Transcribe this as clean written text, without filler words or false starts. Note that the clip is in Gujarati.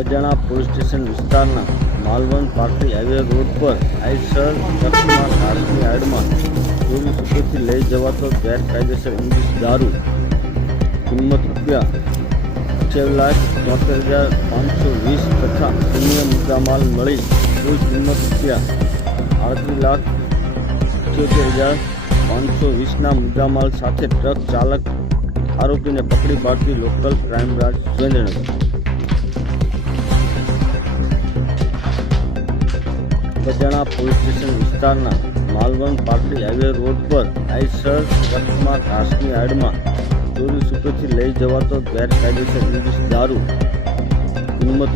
બજાણા પોલીસ સ્ટેશન વિસ્તારના માલવણ પાટડી હાઈવે રોડ પર આઈસર ટ્રકમાં ઘાસની આડમાં ચોરી છૂપેથી લઈ જવાતો ગેરકાયદેસર ઇંગ્લિશ દારૂ કિંમત ₹76,74,520 તથા અન્ય મુદ્દામાલ મળી કુલ કિંમત ₹38,78,520 મુદ્દામાલ સાથે ટ્રક ચાલક આરોપીને પકડી પાડતી લોકલ ક્રાઇમ બ્રાન્ચ સુરેન્દ્રનગર. બજાણા પોલીસ સ્ટેશન વિસ્તારના માલવણ પાટડી હાઈવે રોડ પર આઈસર ટ્રકમાં ઘાસની આડમાં ચોરી છૂપેથી લઈ જવાતો ગેરકાયદેસર ઇંગ્લિશ દારૂ કિંમત